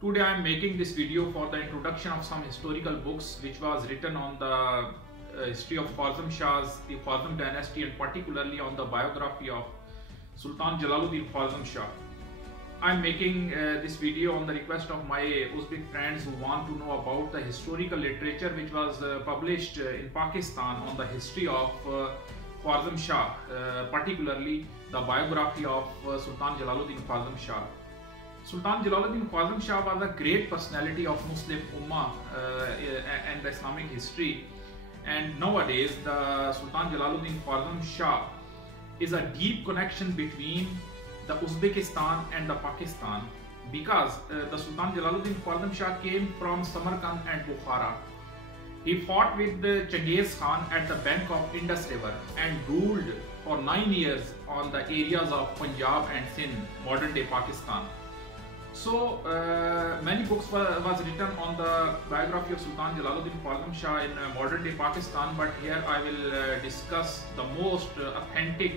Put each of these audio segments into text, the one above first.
Today I am making this video for the introduction of some historical books which was written on the history of Khwarizm Shahs, the Khwarizm dynasty, and particularly on the biography of Sultan Jalaluddin Khwarizm Shah. I am making this video on the request of my Uzbek friends who want to know about the historical literature which was published in Pakistan on the history of Khwarizm Shah, particularly the biography of Sultan Jalaluddin Khwarizm Shah. Sultan Jalaluddin Khwarizm Shah was a great personality of Muslim Ummah and the Islamic history, and nowadays the Sultan Jalaluddin Khwarizm Shah is a deep connection between the Uzbekistan and the Pakistan, because the Sultan Jalaluddin Khwarizm Shah came from Samarkand and Bukhara. He fought with Genghis Khan at the bank of Indus River and ruled for 9 years on the areas of Punjab and Sindh, modern day Pakistan. So many books was written on the biography of Sultan Jalaluddin Khwarizm Shah in modern day Pakistan, but here I will discuss the most authentic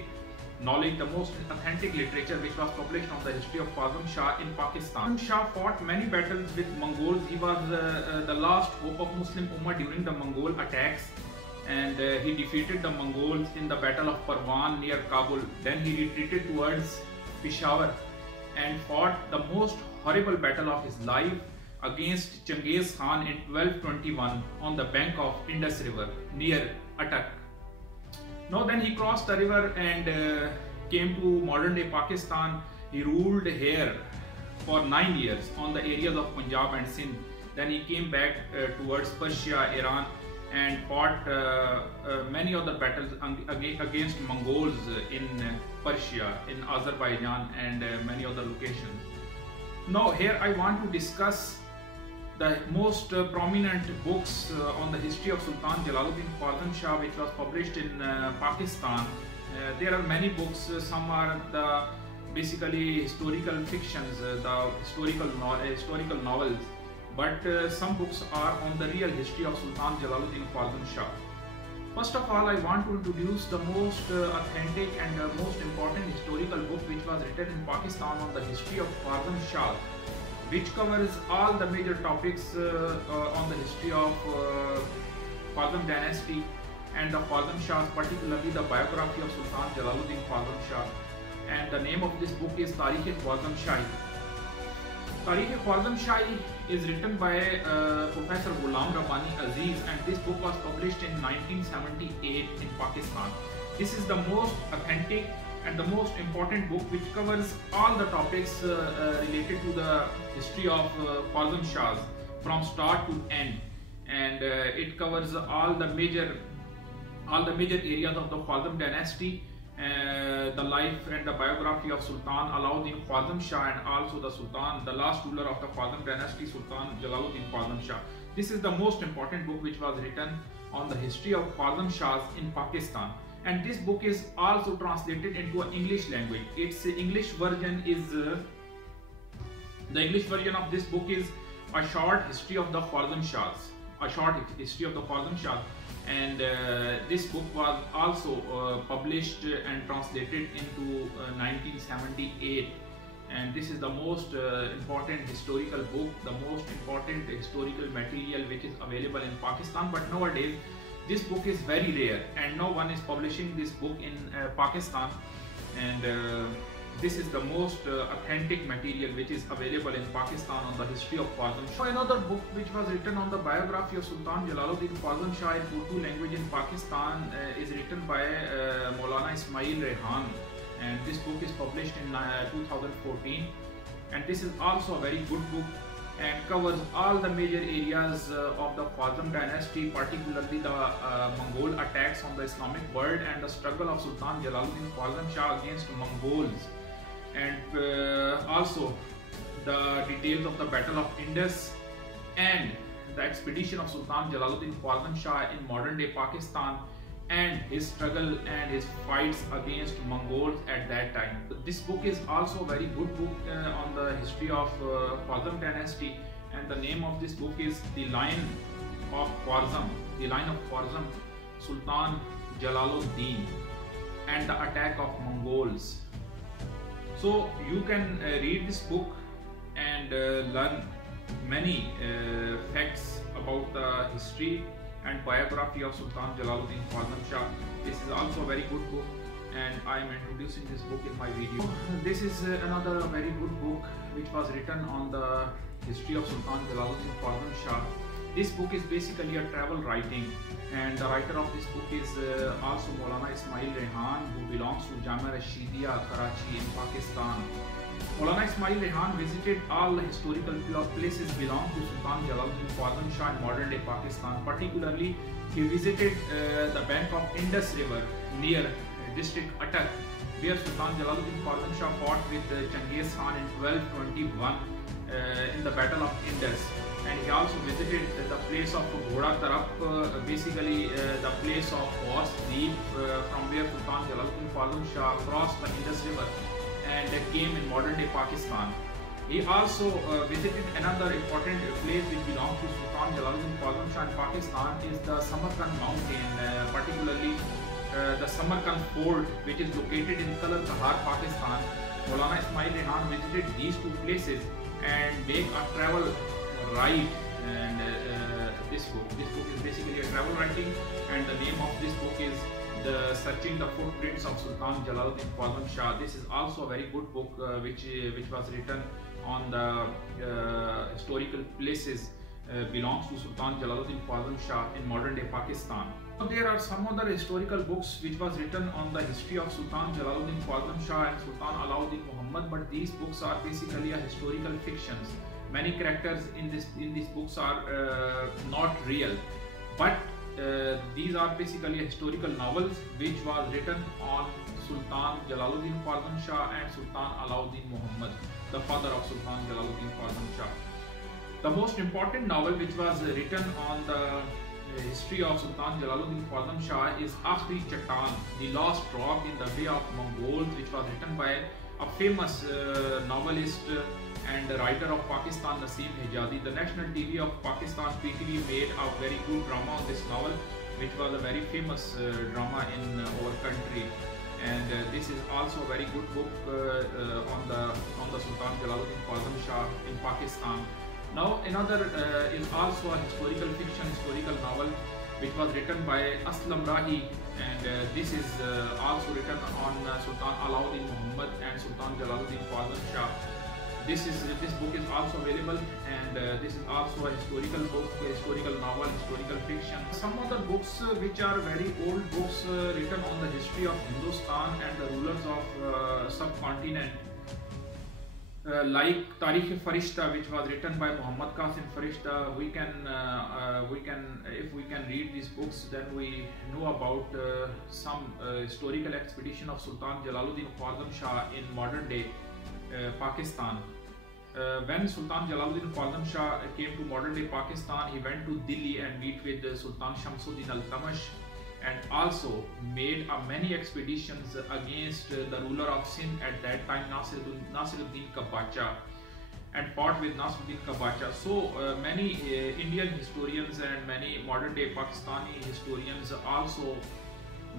knowledge, the most authentic literature which was published on the history of Khwarizm Shah in Pakistan. Khwarizm Shah fought many battles with Mongols. He was the last hope of Muslim Ummah during the Mongol attacks, and he defeated the Mongols in the Battle of Parwan near Kabul. Then he retreated towards Peshawar and fought the most horrible battle of his life against Genghis Khan in 1221 on the bank of Indus River near Attock. Now then he crossed the river and came to modern day Pakistan. He ruled here for 9 years on the areas of Punjab and Sindh. Then he came back towards Persia, Iran, and fought many other battles against Mongols in Persia, in Azerbaijan, and many other locations. Now here I want to discuss the most prominent books on the history of Sultan Jalaluddin Khwarizm Shah which was published in Pakistan. There are many books. Some are the basically historical fictions, the historical novels, but some books are on the real history of Sultan Jalaluddin Khwarizm Shah. First of all, I want to introduce the most authentic and most important historical book which was written in Pakistan on the history of Khwarizm Shah, which covers all the major topics on the history of Khwarizm dynasty and the Khwarizm Shahs, particularly the biography of Sultan Jalaluddin Khwarizm Shah. And the name of this book is Tarikh-e-Khwarizm Shahi. Tarikh-e-Khwarizm Shahi is written by Professor Ghulam Rabbani Aziz, and this book was published in 1978 in Pakistan. This is the most authentic and the most important book which covers all the topics related to the history of Khwarizm Shahs from start to end, and it covers all the major areas of the Khwarizm dynasty, the life and the biography of Sultan Alauddin Khwarizm Shah, and also the last ruler of the Khwarizm dynasty, Sultan Jalaluddin Khwarizm Shah. This is the most important book which was written on the history of Khwarizm Shahs in Pakistan. And this book is also translated into an English language. Its English version is the English version of this book is A Short History of the Khwarizm Shahs. A Short History of the Khwarizm Shahs. And this book was also published and translated into 1978. And this is the most important historical book, the most important historical material which is available in Pakistan. But nowadays, this book is very rare and no one is publishing this book in Pakistan, and this is the most authentic material which is available in Pakistan on the history of Khwarizm Shah. Another book which was written on the biography of Sultan Jalaluddin Khwarizm Shah in Urdu language in Pakistan is written by Maulana Ismail Rehan, and this book is published in 2014, and this is also a very good book and covers all the major areas of the Khwarizm dynasty, particularly the Mongol attacks on the Islamic world and the struggle of Sultan Jalaluddin Khwarizm Shah against Mongols, and also the details of the Battle of Indus and the expedition of Sultan Jalaluddin Khwarizm Shah in modern day Pakistan, and his struggle and his fights against Mongols at that time. This book is also a very good book on the history of Khwarizm dynasty, and the name of this book is The Lion of Khwarizm, Sultan Jalaluddin and the Attack of Mongols. So you can read this book and learn many facts about the history and biography of Sultan Jalaluddin Khwarazm Shah. This is also a very good book, and I am introducing this book in my video. This is another very good book which was written on the history of Sultan Jalaluddin Khwarazm Shah. This book is basically a travel writing, and the writer of this book is also Maulana Ismail Rehan, who belongs to Jamia Rashidia, Karachi in Pakistan. Maulana Ismail Rehan visited all the historical places belong to Sultan Jalaluddin Khwarazm Shah in modern day Pakistan. Particularly, he visited the bank of Indus River near district Attock, where Sultan Jalaluddin Khwarazm Shah fought with Genghis Khan in 1221 in the Battle of Indus. And he also visited the place of Ghoda Tarap, basically the place of Horse Deep, from where Sultan Jalaluddin Khwarazm Shah crossed the Indus River and came in modern day Pakistan. He also visited another important place which belongs to Sultan Jalaluddin Khwarazm Shah in Pakistan is the Samarkand mountain, particularly the Samarkand fort, which is located in Talar Kahar, Pakistan. Maulana Ismail Rehan visited these two places and make a travel write. And this book is basically a travel writing, and the name of this book is the Searching the Footprints of Sultan Jalaluddin Khwarazm Shah. This is also a very good book which was written on the historical places belongs to Sultan Jalaluddin Khwarazm Shah in modern day Pakistan. There are some other historical books which was written on the history of Sultan Jalaluddin Khwarazm Shah and Sultan Alauddin Muhammad, but these books are basically a historical fictions. Many characters in these books are not real, but these are basically historical novels which was written on Sultan Jalaluddin Khwarazm Shah and Sultan Alauddin Muhammad, the father of Sultan Jalaluddin Khwarazm Shah. The most important novel which was written on the history of Sultan Jalaluddin Khwarazm Shah is Akhri Chatan, the Lost Rock in the Way of Mongols, which was written by a famous novelist and writer of Pakistan, Naseem Hijazi. The national TV of Pakistan, PTV, made a very good drama on this novel, which was a very famous drama in our country. And this is also a very good book on the Sultan Jalaluddin Khwarazm Shah in Pakistan. Now another is also a historical fiction, historical novel, which was written by Aslam Rahi, and this is also written on Sultan Alauddin Muhammad and Sultan Jalaluddin Khwarazm Shah. This book is also available, and this is also a historical book, a historical novel, historical fiction. Some other books which are very old books written on the history of Hindustan and the rulers of subcontinent, like Tarikh-e-Farishta, which was written by Muhammad Qasim Farishta. If we can read these books, then we know about some historical expedition of Sultan Jalaluddin Khwarazm Shah in modern day Pakistan. When Sultan Jalaluddin Khwarazm Shah came to modern day Pakistan, he went to Delhi and meet with Sultan Shamsuddin Al-Tamash, and also made many expeditions against the ruler of Sindh at that time, Nasiruddin Kabacha, and fought with Nasiruddin Kabacha. So many Indian historians and many modern day Pakistani historians also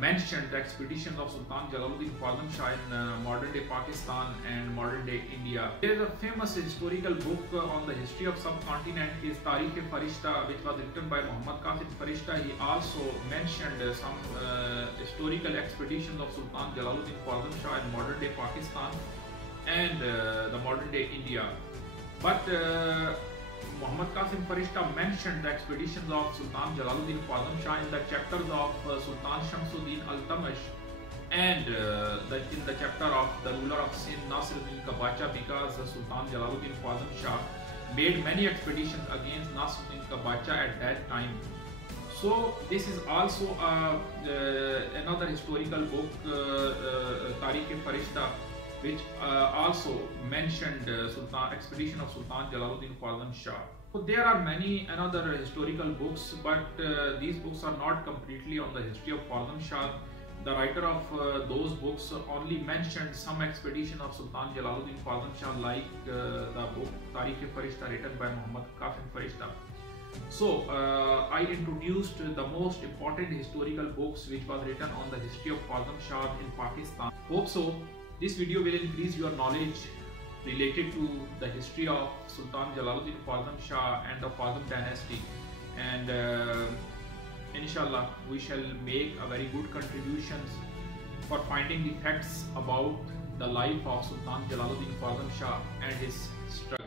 mentioned the expeditions of Sultan Jalaluddin Khwarazm Shah in modern day Pakistan and modern day India. There is a famous historical book on the history of subcontinent is Tarikh-e-Farishta, which was written by Muhammad Qasim Farishta. He also mentioned some historical expeditions of Sultan Jalaluddin Khwarazm Shah in modern day Pakistan and the modern day India. But Muhammad Qasim Farishta mentioned the expeditions of Sultan Jalaluddin Khwarazm Shah in the chapters of Sultan Shamsuddin Al-Tamash and in the chapter of the ruler of Sindh, Nasiruddin Kabacha, because Sultan Jalaluddin Khwarazm Shah made many expeditions against Nasiruddin Kabacha at that time. So this is also another historical book, Tarikh-e-Farishta, which also mentioned expedition of Sultan Jalaluddin Khwarazm Shah. So there are many another historical books, but these books are not completely on the history of Khwarazm Shah. The writer of those books only mentioned some expedition of Sultan Jalaluddin Khwarazm Shah, like the book Tarikh-e-Farishta written by Muhammad Qasim Farishta. So I introduced the most important historical books which was written on the history of Khwarazm Shah in Pakistan. Hope so this video will increase your knowledge related to the history of Sultan Jalaluddin Khwarazm Shah and the Khwarazm dynasty, and inshallah we shall make a very good contributions for finding the facts about the life of Sultan Jalaluddin Khwarazm Shah and his struggle.